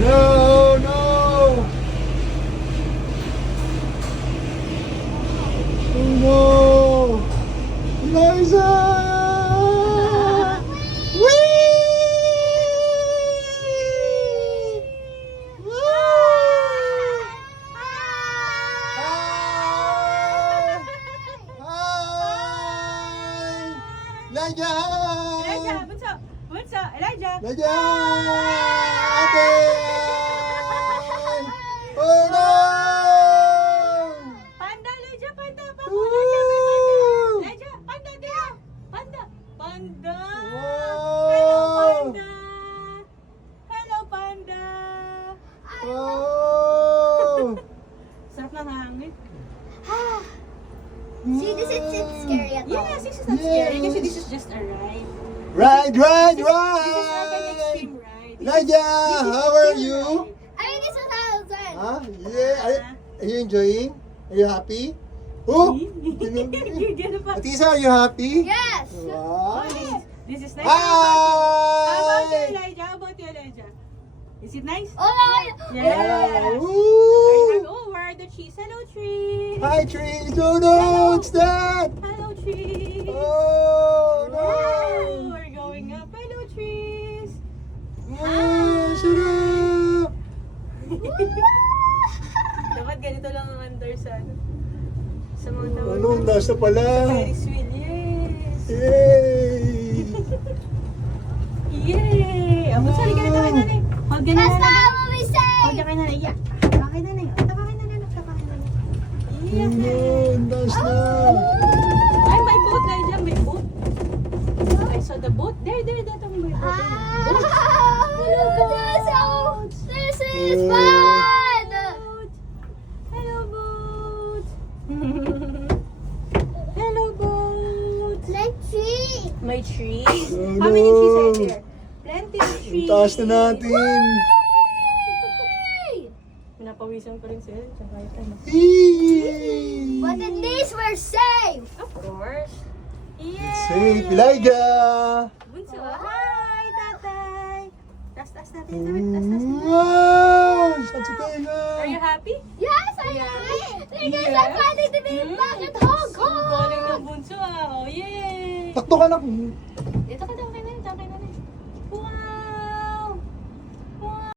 No, no! Oh no! Eliza! Elijah! Elijah, bunso! Bunso! Elijah! Elijah! Ate! Oh no! Panda, Elijah, panda! Woo! Elijah, panda, tira! Panda! Panda! Wow! Hello, panda! Hello, panda! Oh! Sarap ng hangin. See, this isn't scary at all. Yes, this is not scary kasi Yes. this is just a ride. Ride, ride, This is like an ride! extreme ride. Elijah, This is how are extreme you? ride. I mean, this is how it's done. Huh? Yeah. Are you enjoying? Are you happy? Oh! You're gonna pa. Atisa, are you happy? Yes. Wow! This is nice. Hi! How about you, Elijah? How about you, Elijah? Is it nice? Oh, no. Yeah. Woo! Oh, where are the trees? Hello, trees. Hi, trees! Oh no! What's that? Hello, trees. Oh no! Wow, we're going up. Hello, trees. Oh, sarap! Dapat ganito lang ang under sa ano. Sa mga tawag. Anong nasa pala? Ferris wheel, yes. Yay! Yay! Amo, sorry ka na kay nanay. Huwag ka na That's nanay. not what we Huwag say. ka kay nanay. Yeah. Taka kay nanay. Taka kay nanay. Taka kay nanay. Oh Yeah. no! Ang taas na! Ay, may boat na dyan. May boat. I saw the boat. There. Dito may boat. This is fun. Boat. Hello, boat. Hello, boat. Let's see. My trees. Oh, How many trees are no. there? Plenty of Ang trees. taas na natin! Pinapawisan ko rin sila. Tsaka kahit ano. Yay! But at least we're safe. Of course. Yay! Safe, Elijah! Bunso. Hi, tatay. Tas natin. Tas. Wow! Saan sa tenga? Are you happy? Yes, I am. Because I'm planning to be back at Hong Galing Kong. ng bunso ah. Oh, yay! Takto ka na!